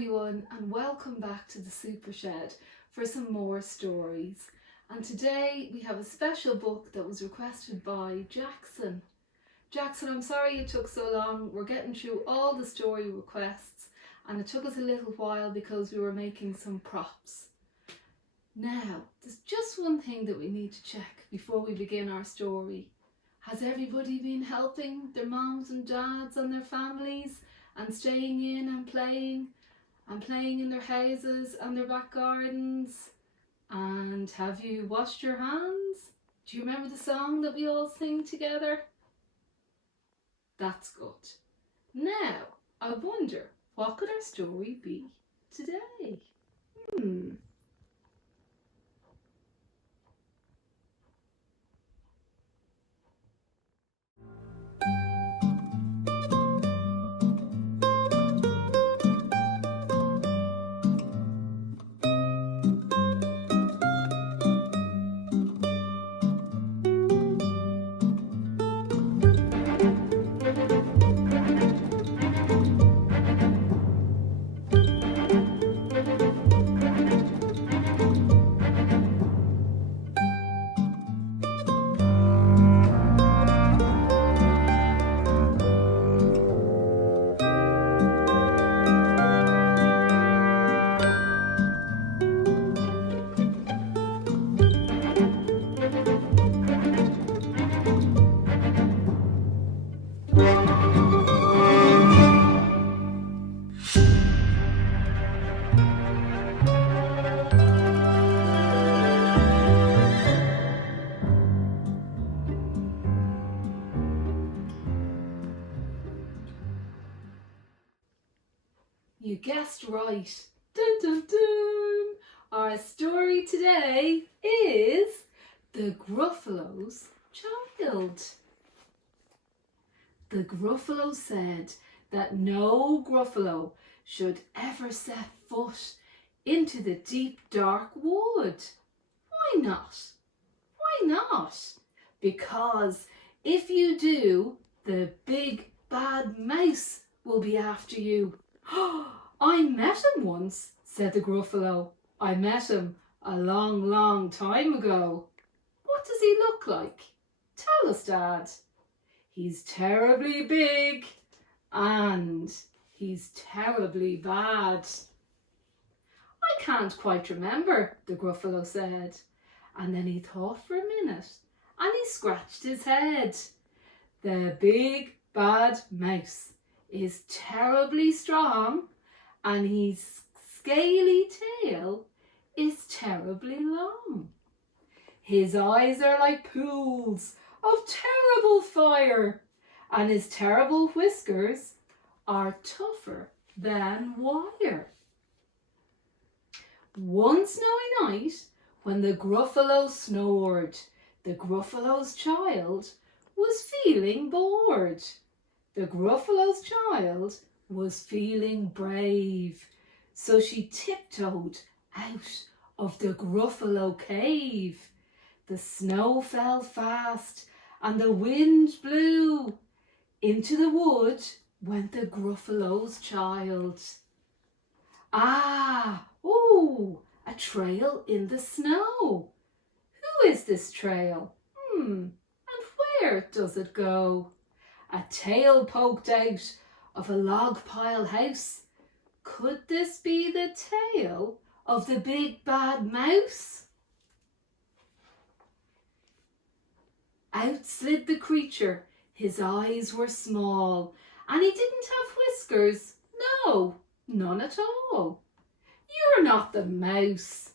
everyone, and welcome back to the Super Shed for some more stories. And today we have a special book that was requested by Jackson. Jackson, I'm sorry it took so long. We're getting through all the story requests and it took us a little while because we were making some props. Now, there's just one thing that we need to check before we begin our story. Has everybody been helping their moms and dads and their families and staying in and playing in their houses and their back gardens? And have you washed your hands? Do you remember the song that we all sing together? That's good. Now, I wonder, what could our story be today? You guessed right. Dun dun dun! Our story today is The Gruffalo's Child. The Gruffalo said that no Gruffalo should ever set foot into the deep dark wood. Why not? Why not? Because if you do, the big bad mouse will be after you. I met him once, said the Gruffalo. I met him a long, long time ago. What does he look like? Tell us, Dad. He's terribly big and he's terribly bad. I can't quite remember, the Gruffalo said. And then he thought for a minute and he scratched his head. The big bad mouse is terribly strong and his scaly tail is terribly long. His eyes are like pools of terrible fire and his terrible whiskers are tougher than wire. One snowy night when the Gruffalo snored, the Gruffalo's child was feeling bored. The Gruffalo's child was feeling brave, so she tiptoed out of the Gruffalo cave. The snow fell fast and the wind blew. Into the wood went the Gruffalo's child. A trail in the snow. Who is this trail? And where does it go? A tail poked out of a log pile house. Could this be the tail of the big bad mouse? Out slid the creature. His eyes were small and he didn't have whiskers. No, none at all. You're not the mouse.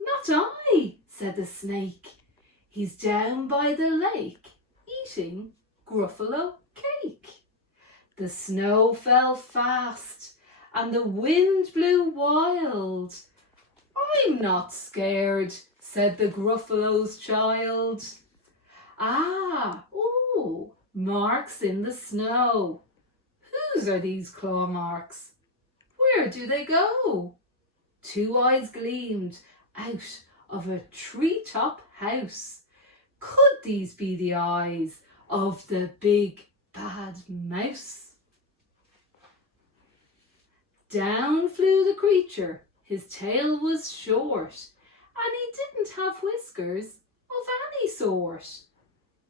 Not I, said the snake. He's down by the lake eating Gruffalo cake. The snow fell fast and the wind blew wild. I'm not scared, said the Gruffalo's child. Marks in the snow. Whose are these claw marks? Where do they go? Two eyes gleamed out of a treetop house. Could these be the eyes of the big bad mouse? Down flew the creature. His tail was short, and he didn't have whiskers of any sort.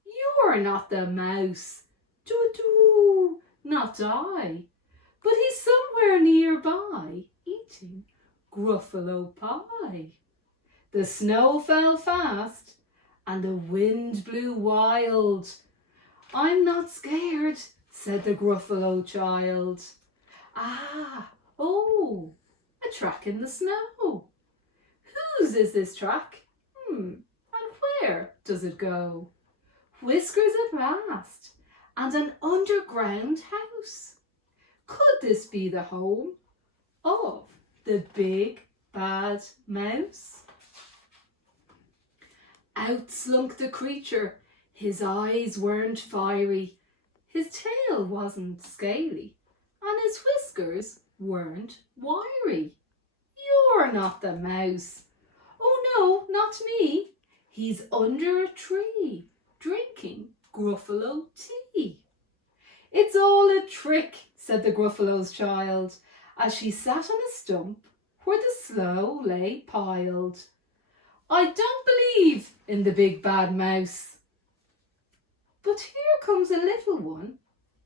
You're not the mouse, doo-doo, not I, but he's somewhere nearby, eating Gruffalo pie. The snow fell fast, and the wind blew wild. I'm not scared, said the Gruffalo child. Ah, oh, a track in the snow. Whose is this track? And where does it go? Whiskers at last, and an underground house. Could this be the home of the big bad mouse? Out slunk the creature. His eyes weren't fiery, his tail wasn't scaly, and his whiskers weren't wiry. You're not the mouse. Oh no, not me. He's under a tree, drinking Gruffalo tea. It's all a trick, said the Gruffalo's child, as she sat on a stump where the snow lay piled. I don't believe in the big bad mouse. But here comes a little one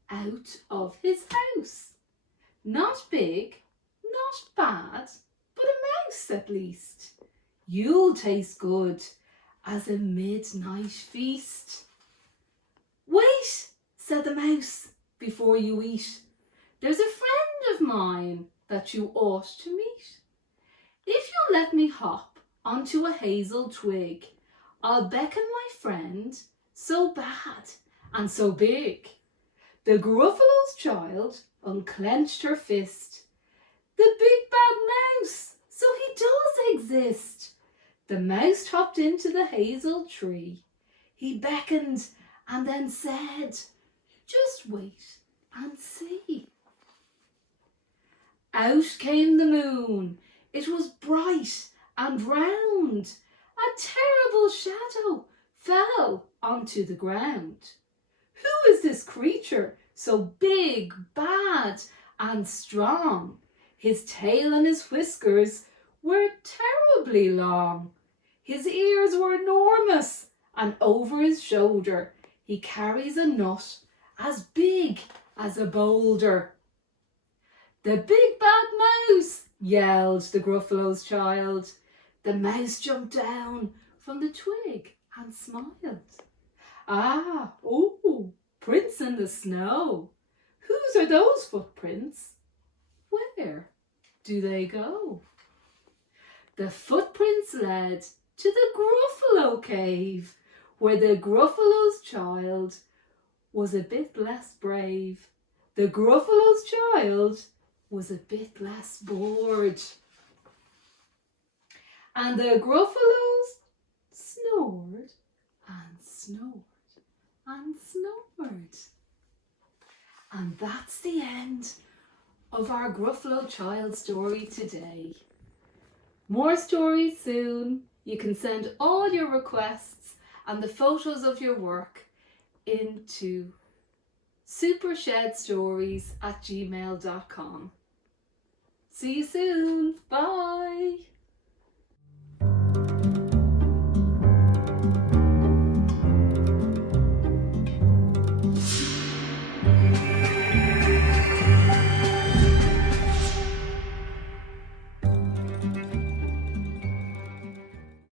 out of his house. Not big, not bad, but a mouse at least. You'll taste good as a midnight feast. Wait, said the mouse, before you eat. There's a friend of mine that you ought to meet. If you'll let me hop onto a hazel twig, I'll beckon my friend so bad and so big. The Gruffalo's child unclenched her fist. The big bad mouse, so he does exist. The mouse hopped into the hazel tree. He beckoned and then said, just wait and see. Out came the moon. It was bright and round. A terrible shadow fell onto the ground. Who is this creature so big, bad and strong? His tail and his whiskers were terribly long. His ears were enormous, and over his shoulder he carries a nut as big as a boulder. The big bad mouse, yelled the Gruffalo's child. The mouse jumped down from the twig and smiled. Ah, oh, prints in the snow. Whose are those footprints? Where do they go? The footprints led to the Gruffalo cave, where the Gruffalo's child was a bit less brave. The Gruffalo's child was a bit less bored. And the Gruffalos snored and snored and snored. And that's the end of our Gruffalo child story today. More stories soon. You can send all your requests and the photos of your work into supershedstories@gmail.com. See you soon. Bye.